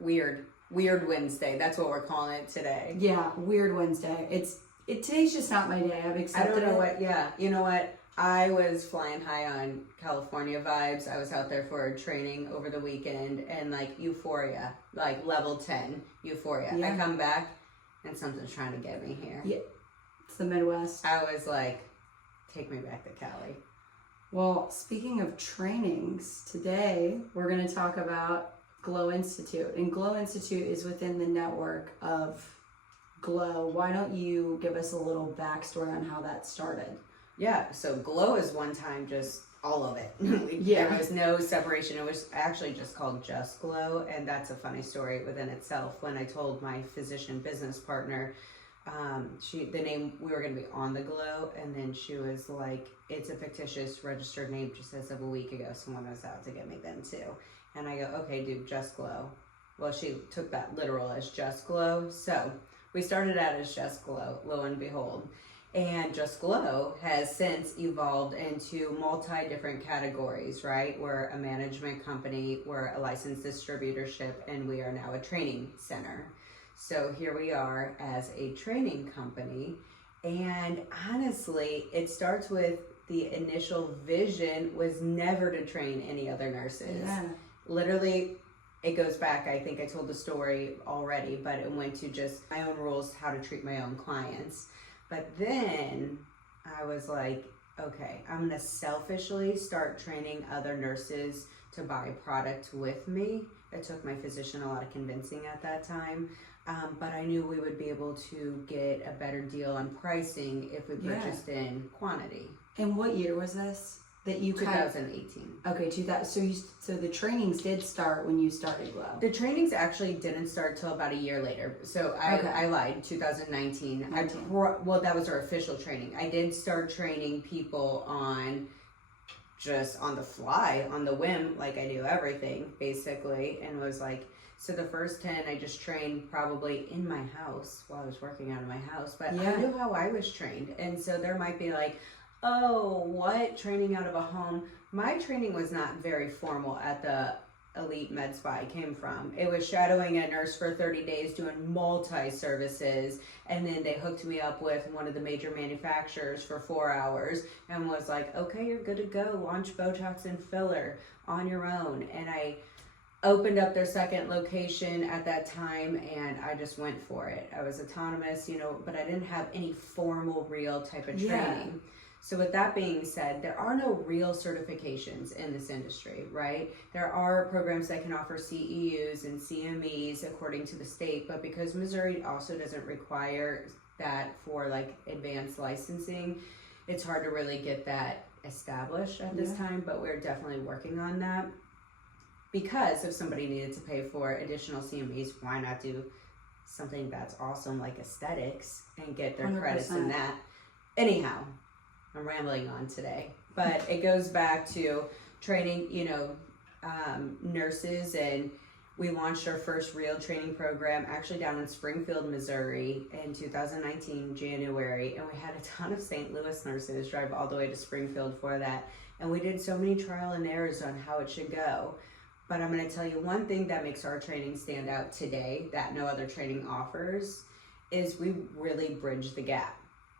Weird Wednesday. That's what we're calling it today. Yeah, Weird Wednesday. Today's just not my day. I've accepted I don't know it. what. Yeah, you know what? I was flying high on California vibes. I was out there for a training over the weekend, and like euphoria, like level 10 euphoria. Yeah. I come back, and something's trying to get me here. Yeah, it's the Midwest. I was like, take me back to Cali. Well, speaking of trainings, today we're going to talk about Glow Institute. And Glow Institute is within the network of Glow. Why don't you give us a little backstory on how that started? Yeah, so Glow is one time just all of it. Yeah. There was no separation. It was actually just called Just Glow, and that's a funny story within itself. When I told my physician business partner, the name, we were going to be on the Glow, and then she was like, it's a fictitious registered name just as of a week ago. Someone was out to get me then too. And I go, okay, dude, Just Glow. Well, she took that literal as Just Glow. So we started out as Just Glow, lo and behold. And Just Glow has since evolved into multi-different categories, right? We're a management company, we're a licensed distributorship, and we are now a training center. So here we are as a training company. And honestly, it starts with the initial vision was never to train any other nurses. Yeah. Literally, it goes back, I think I told the story already, but it went to just my own rules, how to treat my own clients. But then I was like, okay, I'm going to selfishly start training other nurses to buy product with me. It took my physician a lot of convincing at that time. But I knew we would be able to get a better deal on pricing if we purchased in quantity. And what year was this? That you 2018. Okay, 2000. So the trainings did start when you started Glow. The trainings actually didn't start till about a year later. So I lied. 2019. Well, that was our official training. I did start training people on just on the fly, on the whim, like I knew everything basically, and was like. So the first 10 I just trained probably in my house while I was working out of my house. But I knew how I was trained, and so there might be like, oh, what? Training out of a home? My training was not very formal at the elite med spa I came from. It was shadowing a nurse for 30 days doing multi-services, and then they hooked me up with one of the major manufacturers for 4 hours and was like, okay, you're good to go. Launch Botox and filler on your own. And I opened up their second location at that time, and I just went for it. I was autonomous, but I didn't have any formal, real type of training. Yeah. So with that being said, there are no real certifications in this industry, right? There are programs that can offer CEUs and CMEs according to the state, but because Missouri also doesn't require that for like advanced licensing, it's hard to really get that established at this time, but we're definitely working on that. Because if somebody needed to pay for additional CMEs, why not do something that's awesome like aesthetics and get their 100%. Credits in that? Anyhow, I'm rambling on today, but it goes back to training, nurses, and we launched our first real training program actually down in Springfield, Missouri in 2019, January, and we had a ton of St. Louis nurses drive all the way to Springfield for that, and we did so many trial and errors on how it should go. But I'm going to tell you one thing that makes our training stand out today that no other training offers is we really bridge the gap.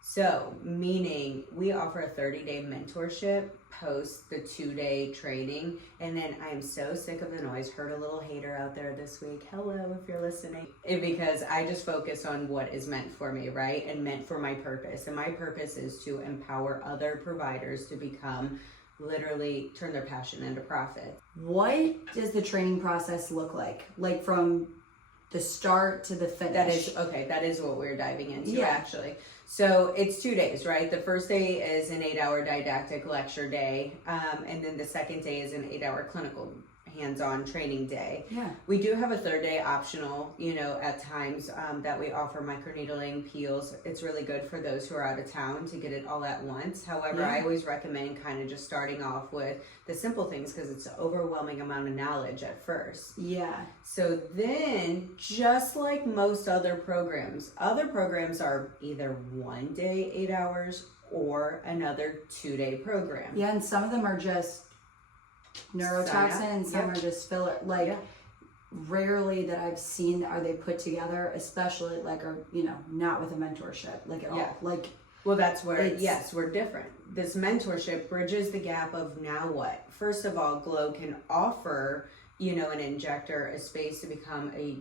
So, meaning we offer a 30-day mentorship post the 2-day training. And then I am so sick of the noise. Heard a little hater out there this week. Hello, if you're listening. Because I just focus on what is meant for me, right? And meant for my purpose. And my purpose is to empower other providers to become literally turn their passion into profit. What does the training process look like? Like from the start to the finish? That is what we're diving into actually. So it's 2 days, right? The first day is an 8-hour didactic lecture day. And then the second day is an 8-hour clinical hands-on training day. Yeah. We do have a third day optional, at times that we offer microneedling, peels. It's really good for those who are out of town to get it all at once. However, I always recommend kind of just starting off with the simple things because it's an overwhelming amount of knowledge at first. Yeah. So then, just like most other programs are either 1 day, 8 hours, or another 2-day program. Yeah, and some of them are just neurotoxin and some are just filler. rarely that I've seen are they put together, especially like, or, you know, not with a mentorship, like at all. Like, well, that's where, yes, we're different. This mentorship bridges the gap of now what? First of all, Glow can offer, you know, an injector a space to become a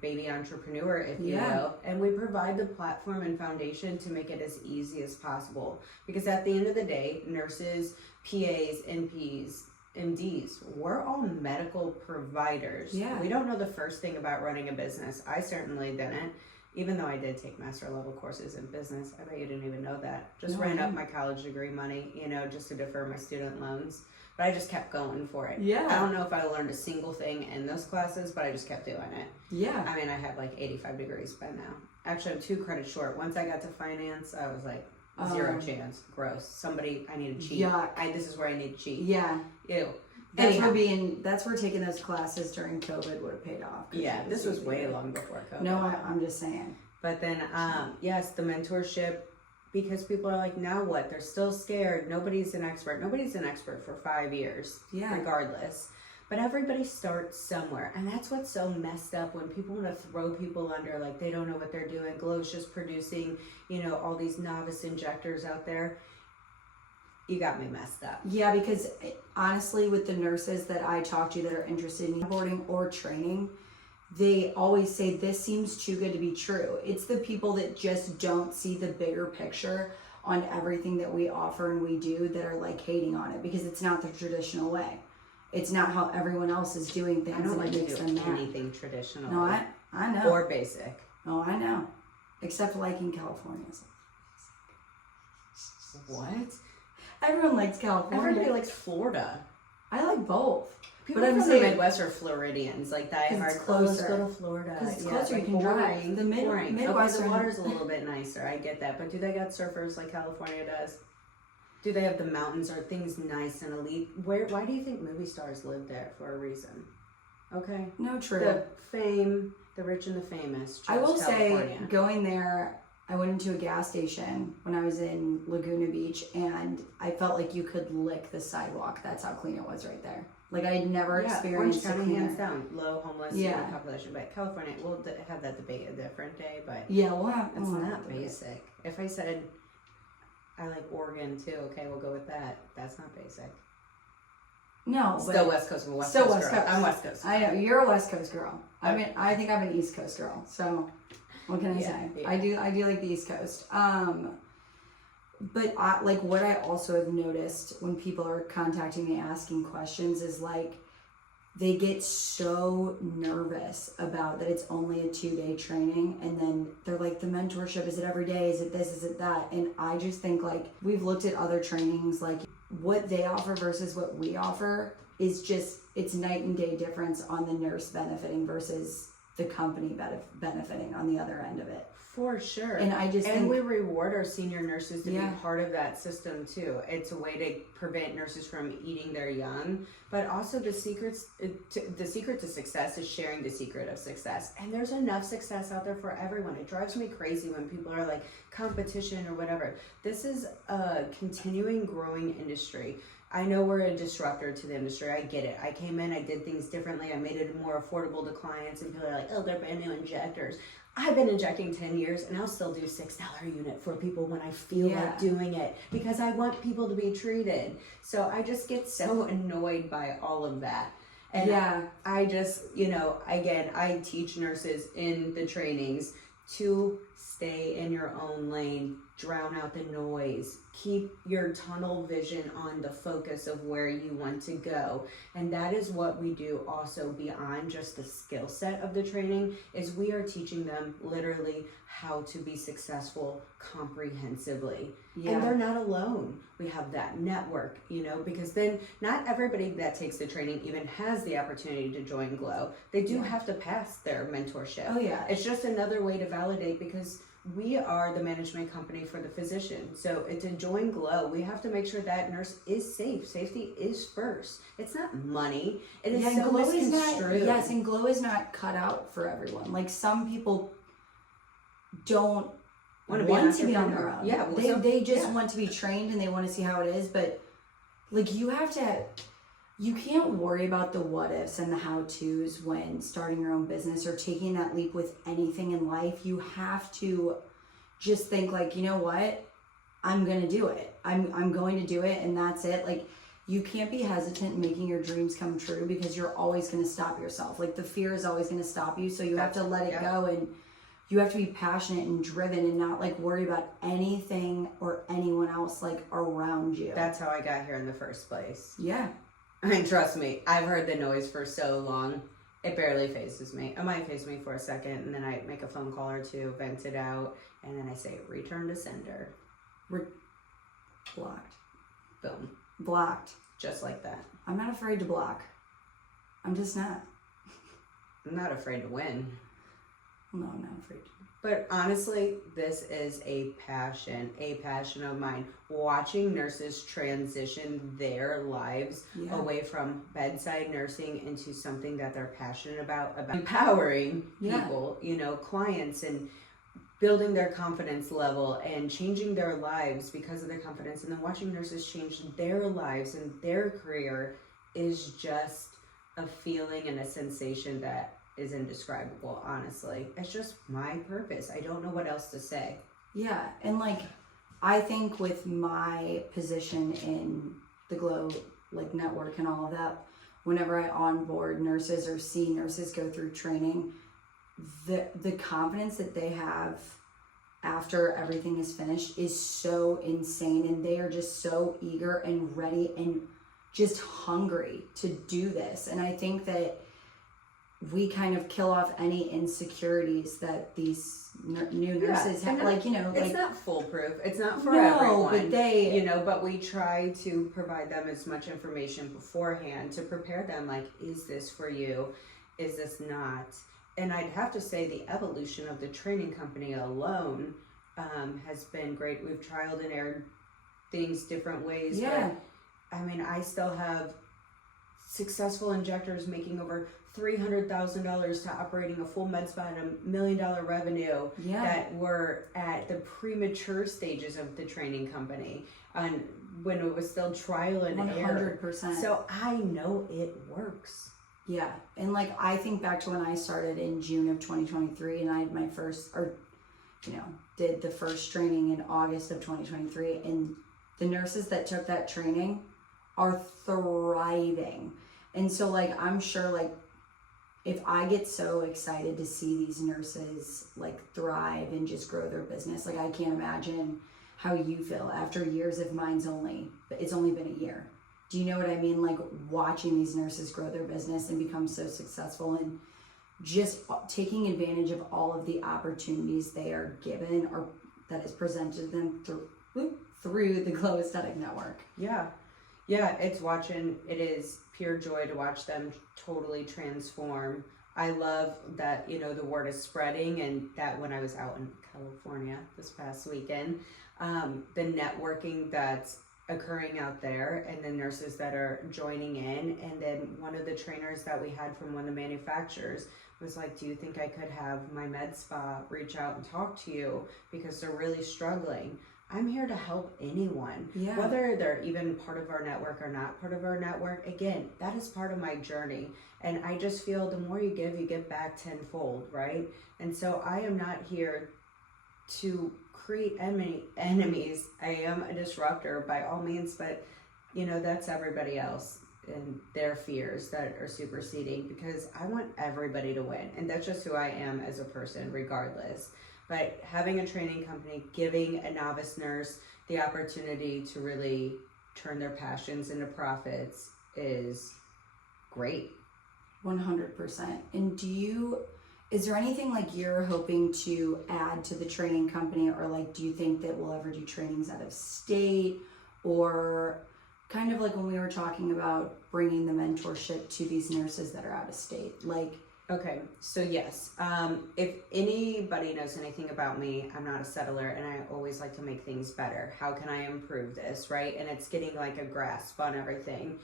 baby entrepreneur, if you will. And we provide the platform and foundation to make it as easy as possible. Because at the end of the day, nurses, PAs, NPs, MDs, we're all medical providers. Yeah. We don't know the first thing about running a business. I certainly didn't. Even though I did take master level courses in business, I bet you didn't even know that. Just ran up my college degree money, you know, just to defer my student loans. But I just kept going for it. Yeah. I don't know if I learned a single thing in those classes, but I just kept doing it. Yeah. I mean, I have like 85 degrees by now. Actually, I'm 2 credits short. Once I got to finance, I was like, zero chance. Gross. I need to cheat. Yuck. This is where I need to cheat. Yeah. Ew. That's where taking those classes during COVID would have paid off. Yeah, this was way long before COVID. No, I'm just saying. But then, yes, the mentorship, because people are like, now what? They're still scared. Nobody's an expert. Nobody's an expert for 5 years, regardless. But everybody starts somewhere. And that's what's so messed up when people want to throw people under, like they don't know what they're doing. Glow's just producing, you know, all these novice injectors out there. You got me messed up. Yeah, because honestly, with the nurses that I talk to that are interested in boarding or training, they always say this seems too good to be true. It's the people that just don't see the bigger picture on everything that we offer and we do that are like hating on it because it's not the traditional way. It's not how everyone else is doing things. I don't like to do them anything traditional. No, I know. Or basic. Oh, I know. Except like in California. What? Everyone likes California. Everybody likes Florida. I like both. People but from I'm the Midwest are Floridians, like diehard. It's closer. Let's go to Florida. Because it's Yeah, closer, like you can drive. boring. The Midwestern. Okay, the water's a little bit nicer. I get that, but do they got surfers like California does? Do they have the mountains? Are things nice and elite? Why do you think movie stars live there for a reason? Okay. No, true. The fame, the rich and the famous. I will California. say, going there, I went into a gas station when I was in Laguna Beach, and I felt like you could lick the sidewalk. That's how clean it was right there. Like I had never experienced Orange it County, cleaner. hands down, low homeless population. But California, we'll have that debate a different day. But it's not basic. If I said I like Oregon too, okay, we'll go with that. That's not basic. No, still West Coast. I'm a West Coast girl. I'm West Coast. I know you're a West Coast girl. I mean, I think I'm an East Coast girl. So what can I say? Yeah. I do like the East Coast. But like what I also have noticed when people are contacting me asking questions is like they get so nervous about that it's only a 2-day training, and then they're like, the mentorship, is it every day? Is it this? Is it that? And I just think like we've looked at other trainings, like what they offer versus what we offer is just, it's night and day difference on the nurse benefiting versus the company benefiting on the other end of it. For sure. And I just think we reward our senior nurses to be part of that system too. It's a way to prevent nurses from eating their young, but also the secret to success is sharing the secret of success. And there's enough success out there for everyone. It drives me crazy when people are like competition or whatever. This is a continuing growing industry. I know we're a disruptor to the industry. I get it. I came in, I did things differently. I made it more affordable to clients, and people are like, oh, they're brand new injectors. I've been injecting 10 years and I'll still do $6 unit for people when I feel like doing it because I want people to be treated. So I just get so annoyed by all of that. And I just, again, I teach nurses in the trainings to stay in your own lane, drown out the noise, keep your tunnel vision on the focus of where you want to go. And that is what we do also beyond just the skill set of the training, is we are teaching them literally how to be successful comprehensively. And they're not alone. We have that network, because then not everybody that takes the training even has the opportunity to join Glow. They do have to pass their mentorship. Oh yeah. It's just another way to validate, because we are the management company for the physician. So to join Glow, we have to make sure that nurse is safe. Safety is first. It's not money. It is so misconstrued. And Glow is not cut out for everyone. Like some people don't want to be on their own. Yeah, they just want to be trained and they want to see how it is. But like you have to, you can't worry about the what ifs and the how to's when starting your own business or taking that leap with anything in life. You have to just think like, you know what? I'm going to do it. I'm going to do it, and that's it. Like, you can't be hesitant in making your dreams come true, because you're always going to stop yourself. Like, the fear is always going to stop you. So you have to let it go, and you have to be passionate and driven and not like worry about anything or anyone else like around you. That's how I got here in the first place. Yeah. I mean, trust me, I've heard the noise for so long, it barely phases me. It might phase me for a second, and then I make a phone call or two, vent it out, and then I say, return to sender. Blocked. Boom. Blocked. Just like that. I'm not afraid to block. I'm just not. I'm not afraid to win. No, I'm not afraid to. But honestly, this is a passion of mine. Watching nurses transition their lives away from bedside nursing into something that they're passionate about empowering people, you know, clients, and building their confidence level and changing their lives because of their confidence. And then watching nurses change their lives and their career is just a feeling and a sensation that is indescribable, honestly. It's just my purpose. I don't know what else to say. Yeah, and like, I think with my position in the Glow like network and all of that, whenever I onboard nurses or see nurses go through training, the confidence that they have after everything is finished is so insane, and they are just so eager and ready and just hungry to do this. And I think that we kind of kill off any insecurities that these new nurses have. Like, you know, it's like, not foolproof. It's not for everyone. But they, you know, but we try to provide them as much information beforehand to prepare them. Like, is this for you? Is this not? And I'd have to say the evolution of the training company alone has been great. We've trialed and errored things different ways. Yeah. But I mean, I still have successful injectors making over $300,000 to operating a full med spa and $1 million revenue that were at the premature stages of the training company, and when it was still trial and 100%. error. So I know it works. Yeah, and like, I think back to when I started in June of 2023, and I had my first, or you know, did the first training in August of 2023, and the nurses that took that training are thriving. And so like, I'm sure like, if I get so excited to see these nurses like thrive and just grow their business, like, I can't imagine how you feel after years of it's only been a year. Do you know what I mean? Like, watching these nurses grow their business and become so successful, and just taking advantage of all of the opportunities they are given or that is presented to them through the Glow Aesthetic Network. Yeah, it is pure joy to watch them totally transform. I love that, you know, the word is spreading, and that when I was out in California this past weekend, the networking that's occurring out there, and the nurses that are joining in. And then one of the trainers that we had from one of the manufacturers was like, do you think I could have my med spa reach out and talk to you because they're really struggling? I'm here to help anyone, whether they're even part of our network or not part of our network. Again, that is part of my journey. And I just feel the more you give back tenfold, right? And so I am not here to create enemies. I am a disruptor by all means, but you know, that's everybody else and their fears that are superseding, because I want everybody to win. And that's just who I am as a person, regardless. But having a training company, giving a novice nurse the opportunity to really turn their passions into profits is great. 100%. And is there anything like you're hoping to add to the training company, or like, do you think that we'll ever do trainings out of state, or kind of like when we were talking about bringing the mentorship to these nurses that are out of state, like? Okay, so yes, if anybody knows anything about me, I'm not a settler, and I always like to make things better. How can I improve this, right? And it's getting like a grasp on everything.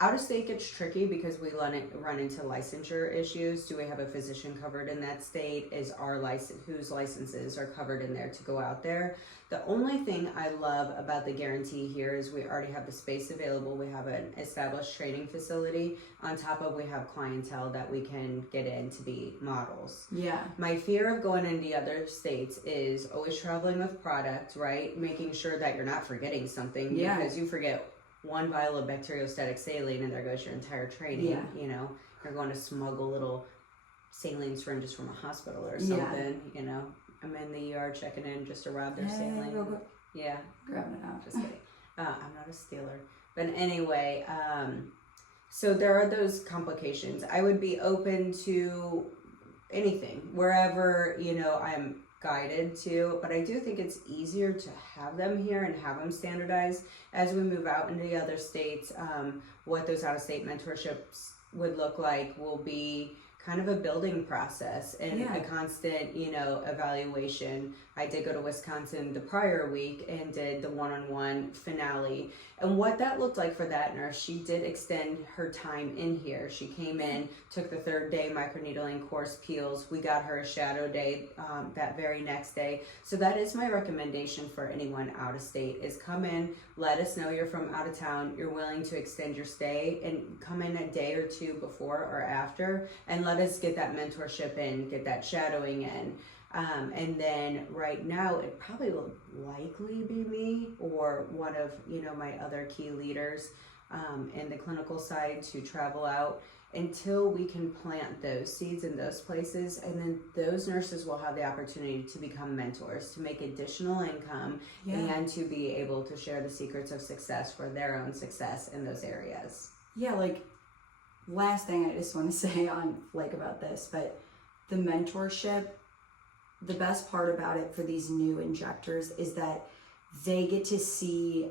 Out of state gets tricky because we run into licensure issues. Do we have a physician covered in that state? Is our license, whose licenses are covered in there to go out there? The only thing I love about the guarantee here is we already have the space available. We have an established training facility. On top of, we have clientele that we can get in to be models. Yeah. My fear of going into other states is always traveling with product, right? Making sure that you're not forgetting something, because you forget one vial of bacteriostatic saline and there goes your entire training. Yeah. You know, you're going to smuggle little saline syringes from a hospital or something. You know, I'm in the ER checking in just to rob their saline. Grabbing it out. Just kidding. I'm not a stealer, but anyway, so there are those complications. I would be open to anything wherever, you know, I'm guided to, but I do think it's easier to have them here and have them standardized as we move out into the other states. What those out-of-state mentorships would look like will be kind of a building process and a constant, you know, evaluation. I did go to Wisconsin the prior week and did the one-on-one finale. And what that looked like for that nurse, she did extend her time in here. She came in, took the 3rd day microneedling course peels. We got her a shadow day that very next day. So that is my recommendation for anyone out of state is come in, let us know you're from out of town, you're willing to extend your stay, and come in a day or two before or after and let us get that mentorship in, get that shadowing in. And then right now it probably will likely be me or one of, you know, my other key leaders in the clinical side to travel out until we can plant those seeds in those places. And then those nurses will have the opportunity to become mentors, to make additional income and to be able to share the secrets of success for their own success in those areas. Yeah, like last thing I just want to say on like about this, but the mentorship, the best part about it for these new injectors is that they get to see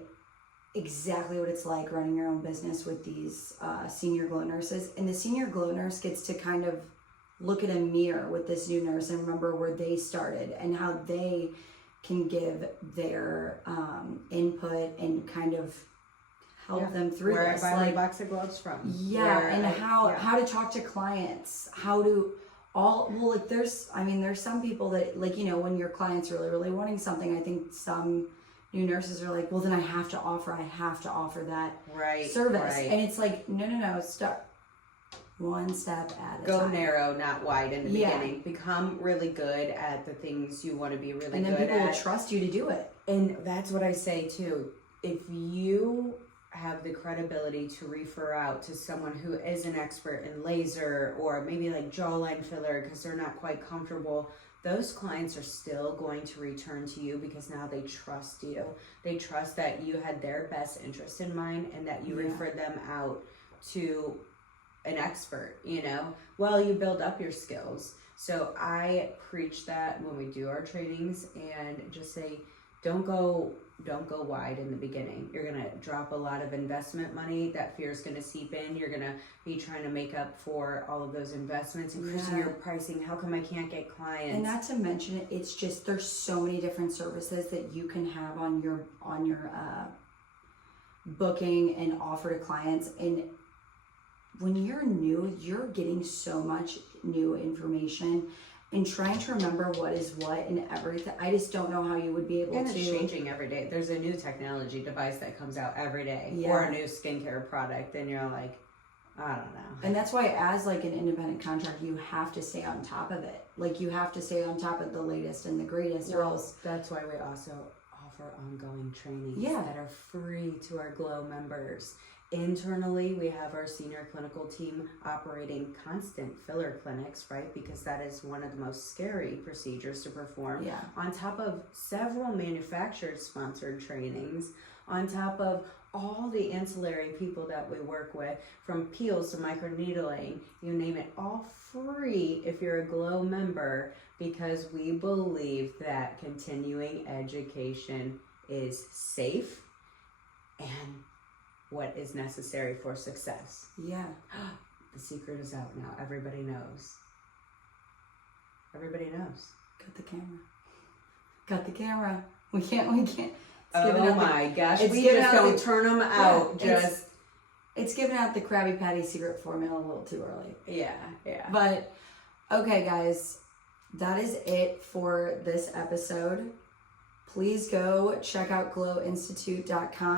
exactly what it's like running your own business with these senior glow nurses. And the senior glow nurse gets to kind of look at a mirror with this new nurse and remember where they started and how they can give their input and kind of help them through where this. I buy my box of gloves from. How to talk to clients, how to there's some people that, like, you know, when your client's really wanting something, I think some new nurses are like, well, then I have to offer that service. And it's like, no, stop. One step at a time. Go narrow, not wide in the beginning. Become really good at the things you want to be really good at. And then people will trust you to do it. And that's what I say too. If you have the credibility to refer out to someone who is an expert in laser or maybe like jawline filler because they're not quite comfortable, those clients are still going to return to you because now they trust you. They trust that you had their best interest in mind and that you referred them out to an expert, you know, while you build up your skills. So I preach that when we do our trainings and just say, don't go wide in the beginning. You're going to drop a lot of investment money. That fear is going to seep in. You're going to be trying to make up for all of those investments, increasing your pricing. How come I can't get clients? And not to mention it, it's just there's so many different services that you can have on your booking and offer to clients. And when you're new, you're getting so much new information. And trying to remember what is what and everything. I just don't know how you would be able to. And it's changing every day. There's a new technology device that comes out every day. Or a new skincare product. And you're like, I don't know. And that's why as like an independent contractor, you have to stay on top of it. Like you have to stay on top of the latest and the greatest. Or else. That's why we also offer ongoing trainings that are free to our Glow members. Internally, we have our senior clinical team operating constant filler clinics, right? Because that is one of the most scary procedures to perform. Yeah. On top of several manufacturer-sponsored trainings, on top of all the ancillary people that we work with, from peels to microneedling, you name it, all free if you're a Glow member, because we believe that continuing education is safe and what is necessary for success. Yeah. The secret is out now. Everybody knows. Everybody knows. Got the camera. We can't. Oh my gosh. We just don't turn them out. It's giving out the Krabby Patty secret formula a little too early. Yeah, yeah. But, okay, guys, that is it for this episode. Please go check out glowinstitute.com.